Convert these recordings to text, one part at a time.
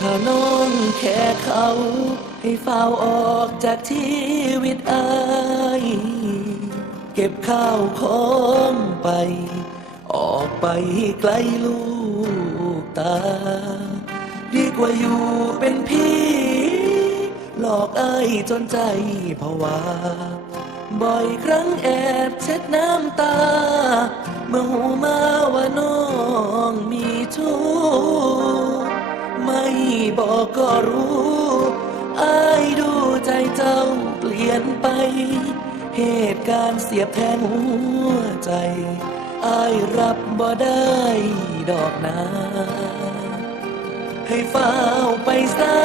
ถ้าน้องแค่เขาให้เฝ้าออกจากชีวิตอายเก็บข้าวของไปออกไปไกลลูกตาดีกว่าอยู่เป็นพี่หลอกอายจนใจผวาบ่อยครั้งแอบเช็ดน้ำตาเมื่อหูมาว่าน้องมีชู้ไม่บอกก็รู้อายดูใจเจ้าเปลี่ยนไปเหตุการณ์เสียบแทงหัวใจอายรับบ่ได้ดอกนาให้เฝ้าไปซะ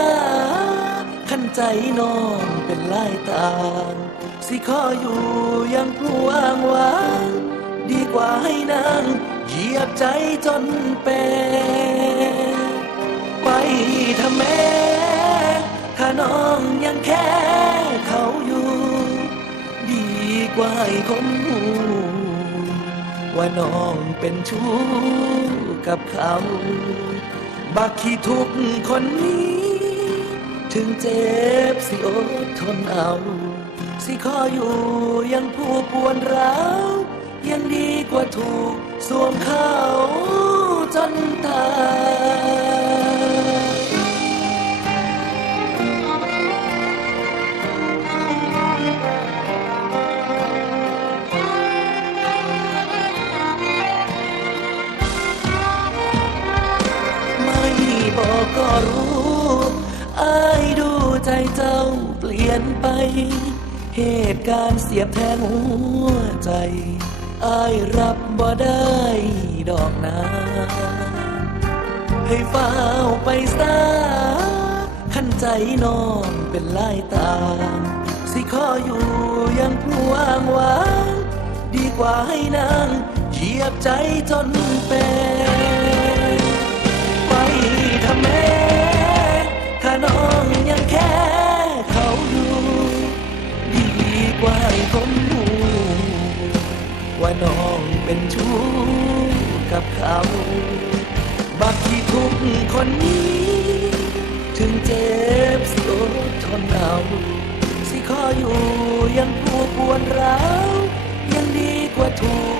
ขันใจน้องเป็นลายตางสิขออยู่ยังพลวงหวางดีกว่าให้นางเหยียบใจจนเป็นไปทำแม่ถ้าน้องยังแค่เขาอยู่ดีกว่าให้คนหูว่าน้องเป็นชู้กับเขาบักขี้ทุกคนนี้ถึงเจ็บสิอดทนเอาสิขออยู่ยังผู้ปวนร้าวยังดีกว่าถูกสวมเขาจนตายไม่บอกก็รู้อายดูใจเจ้าเปลี่ยนไปเหตุการณ์เสียบแทงหัวใจอายรับบ่ได้ดอกนาให้เฝ้าไปซะขันใจน้องเป็นลายตางสิขออยู่ยังพลวงหวางดีกว่าให้นางเหยียบใจจนเป็นไปทำแม่ถ้าน้องยังแค่เขาอยู่ดีกว่าให้คนหูว่าน้องเป็นชู้กับเขาบักที่ทุกคนนี้ถึงเจ็บสิอดทนเอาสิขออยู่ยังผู้ปวนร้าวยังดีกว่าถูก